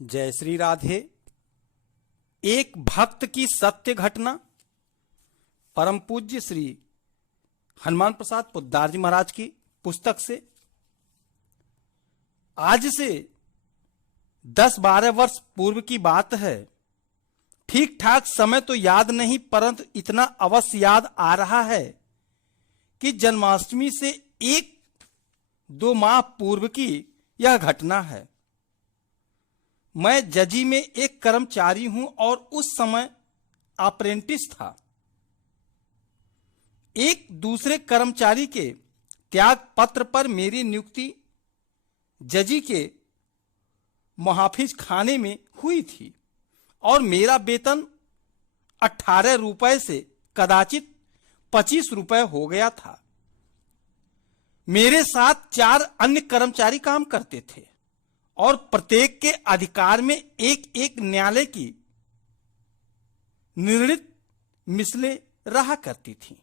जय श्री राधे। एक भक्त की सत्य घटना परम पूज्य श्री हनुमान प्रसाद पोद्दार जी महाराज की पुस्तक से। आज से 10-12 वर्ष पूर्व की बात है। ठीक ठाक समय तो याद नहीं, परंतु इतना अवश्य याद आ रहा है कि जन्माष्टमी से 1-2 माह पूर्व की यह घटना है। मैं जजी में एक कर्मचारी हूं और उस समय अप्रेंटिस था। एक दूसरे कर्मचारी के त्याग पत्र पर मेरी नियुक्ति जजी के मुहाफिज खाने में हुई थी और मेरा वेतन 18 रुपए से कदाचित 25 रुपए हो गया था। मेरे साथ 4 अन्य कर्मचारी काम करते थे और प्रत्येक के अधिकार में एक एक न्यायालय की निर्णित मिसलें रहा करती थीं।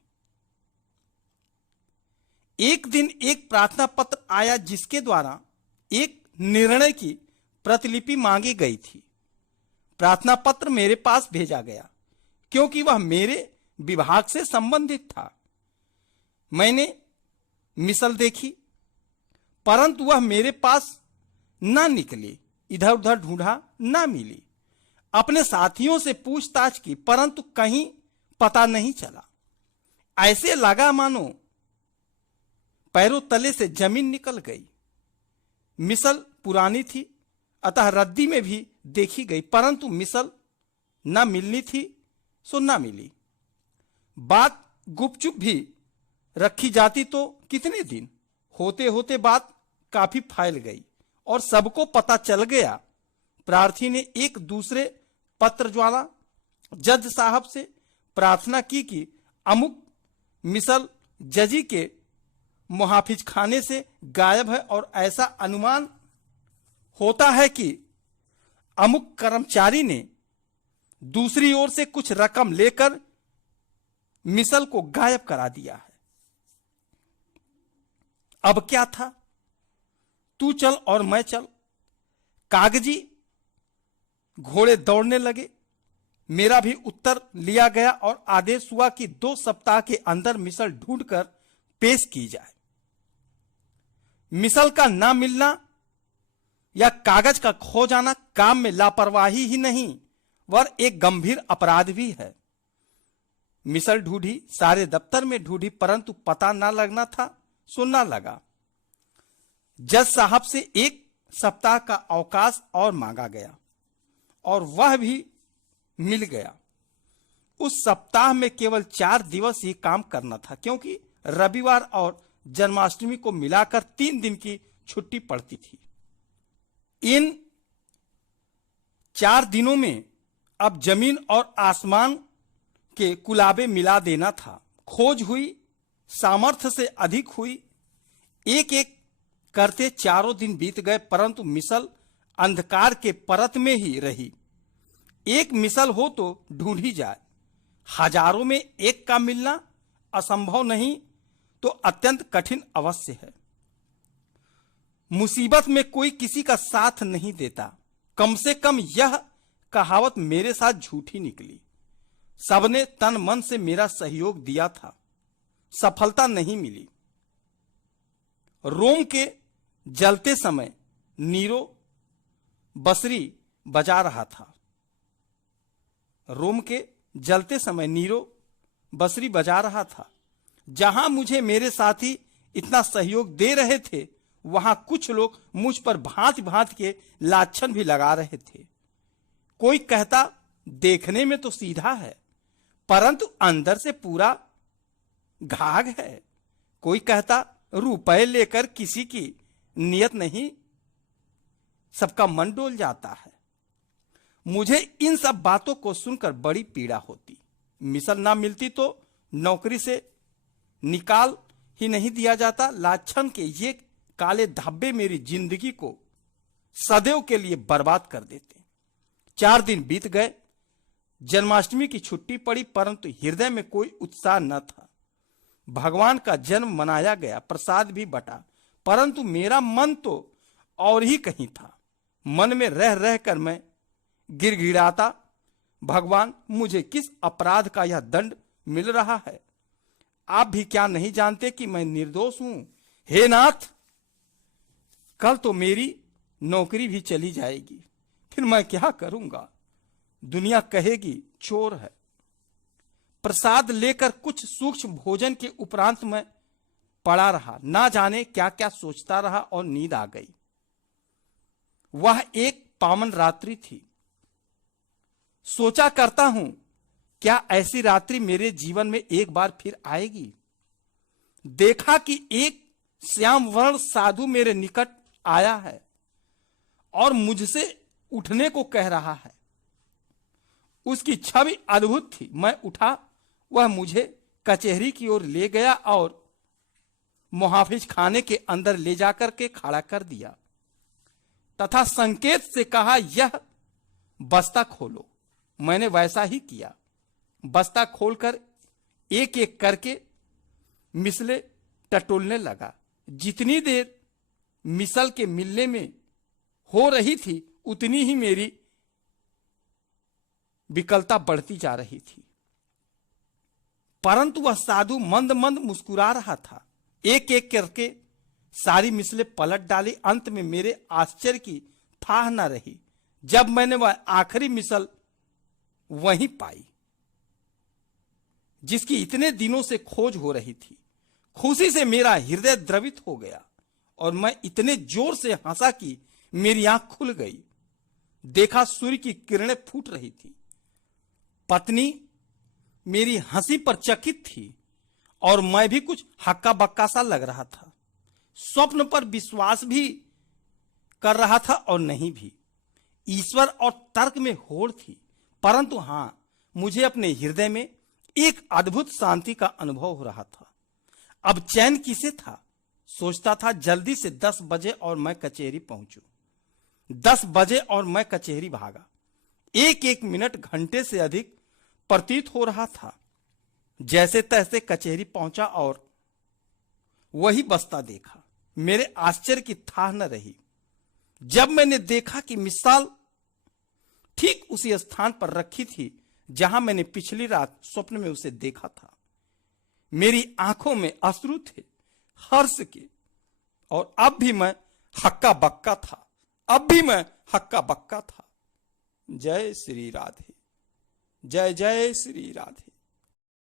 एक दिन एक प्रार्थना पत्र आया जिसके द्वारा एक निर्णय की प्रतिलिपि मांगी गई थी। प्रार्थना पत्र मेरे पास भेजा गया क्योंकि वह मेरे विभाग से संबंधित था। मैंने मिसल देखी परंतु वह मेरे पास ना निकली। इधर उधर ढूंढा, ना मिली। अपने साथियों से पूछताछ की परंतु कहीं पता नहीं चला। ऐसे लगा मानो पैरों तले से जमीन निकल गई। मिसल पुरानी थी अतः रद्दी में भी देखी गई परंतु मिसल ना मिलनी थी सो ना मिली। बात गुपचुप भी रखी जाती तो कितने दिन होते होते बात काफी फैल गई और सबको पता चल गया। प्रार्थी ने एक दूसरे पत्र द्वारा जज साहब से प्रार्थना की कि अमुक मिसल जजी के मुहाफिज खाने से गायब है और ऐसा अनुमान होता है कि अमुक कर्मचारी ने दूसरी ओर से कुछ रकम लेकर मिसल को गायब करा दिया है। अब क्या था? तू चल और मैं चल। कागजी घोड़े दौड़ने लगे। मेरा भी उत्तर लिया गया और आदेश हुआ कि 2 सप्ताह के अंदर मिसल ढूंढकर पेश की जाए। मिसल का ना मिलना या कागज का खो जाना काम में लापरवाही ही नहीं वर एक गंभीर अपराध भी है। मिसल ढूंढी, सारे दफ्तर में ढूंढी परंतु पता ना लगना था सो ना लगा। जज साहब से 1 सप्ताह का अवकाश और मांगा गया और वह भी मिल गया। उस सप्ताह में केवल 4 दिवस ही काम करना था क्योंकि रविवार और जन्माष्टमी को मिलाकर 3 दिन की छुट्टी पड़ती थी। इन 4 दिनों में अब जमीन और आसमान के कुलाबे मिला देना था। खोज हुई, सामर्थ्य से अधिक हुई। एक एक करते 4 दिन बीत गए परंतु मिसल अंधकार के परत में ही रही। एक मिसल हो तो ढूंढी जाए, हजारों में एक का मिलना असंभव नहीं तो अत्यंत कठिन अवश्य है। मुसीबत में कोई किसी का साथ नहीं देता। कम से कम यह कहावत मेरे साथ झूठी निकली। सबने तन मन से मेरा सहयोग दिया था, सफलता नहीं मिली। रोम के जलते समय नीरो बसरी बजा रहा था। रोम के जलते समय नीरो बसरी बजा रहा था। जहां मुझे मेरे साथी इतना सहयोग दे रहे थे वहां कुछ लोग मुझ पर भांति भांति के लाछन भी लगा रहे थे। कोई कहता देखने में तो सीधा है परंतु अंदर से पूरा घाघ है। कोई कहता रुपए लेकर किसी की नियत नहीं, सबका मन डोल जाता है। मुझे इन सब बातों को सुनकर बड़ी पीड़ा होती। मिसल ना मिलती तो नौकरी से निकाल ही नहीं दिया जाता। लाछन के ये काले धब्बे मेरी जिंदगी को सदैव के लिए बर्बाद कर देते। 4 दिन बीत गए। जन्माष्टमी की छुट्टी पड़ी परंतु हृदय में कोई उत्साह न था। भगवान का जन्म मनाया गया, प्रसाद भी बटा परंतु मेरा मन तो और ही कहीं था। मन में रह रह कर मैं गिड़गिड़ाता, भगवान मुझे किस अपराध का यह दंड मिल रहा है? आप भी क्या नहीं जानते कि मैं निर्दोष हूं? हे नाथ, कल तो मेरी नौकरी भी चली जाएगी, फिर मैं क्या करूंगा? दुनिया कहेगी चोर है। प्रसाद लेकर कुछ सूक्ष्म भोजन के उपरांत मैं पड़ा रहा, ना जाने क्या क्या सोचता रहा और नींद आ गई। वह एक पावन रात्रि थी। सोचा करता हूं, क्या ऐसी रात्रि मेरे जीवन में एक बार फिर आएगी? देखा कि एक श्याम वर्ण साधु मेरे निकट आया है और मुझसे उठने को कह रहा है। उसकी छवि अद्भुत थी। मैं उठा, वह मुझे कचहरी की ओर ले गया और मुहाफिज खाने के अंदर ले जाकर के खड़ा कर दिया तथा संकेत से कहा, यह बस्ता खोलो। मैंने वैसा ही किया। बस्ता खोलकर एक एक करके मिसले टटोलने लगा। जितनी देर मिसल के मिलने में हो रही थी, उतनी ही मेरी विकलता बढ़ती जा रही थी। परंतु वह साधु मंद मंद मुस्कुरा रहा था। एक एक करके सारी मिसले पलट डाली। अंत में मेरे आश्चर्य की थाह न रही जब मैंने वह आखिरी मिसल वहीं पाई जिसकी इतने दिनों से खोज हो रही थी। खुशी से मेरा हृदय द्रवित हो गया और मैं इतने जोर से हंसा कि मेरी आंख खुल गई। देखा सूर्य की किरणें फूट रही थी। पत्नी मेरी हंसी पर चकित थी और मैं भी कुछ हक्का बक्का सा लग रहा था। स्वप्न पर विश्वास भी कर रहा था और नहीं भी। ईश्वर और तर्क में होड़ थी, परंतु हां, मुझे अपने हृदय में एक अद्भुत शांति का अनुभव हो रहा था। अब चैन किसे था? सोचता था जल्दी से 10 बजे और मैं कचहरी पहुंचूं। 10 बजे और मैं कचहरी भागा। एक एक मिनट घंटे से अधिक प्रतीत हो रहा था। जैसे तैसे कचहरी पहुंचा और वही बस्ता देखा। मेरे आश्चर्य की थाह न रही जब मैंने देखा कि मिसाल ठीक उसी स्थान पर रखी थी जहां मैंने पिछली रात स्वप्न में उसे देखा था। मेरी आंखों में अश्रु थे, हर्ष के, और अब भी मैं हक्का बक्का था। अब भी मैं हक्का बक्का था। जय श्री राधे, जय जय श्री राधे।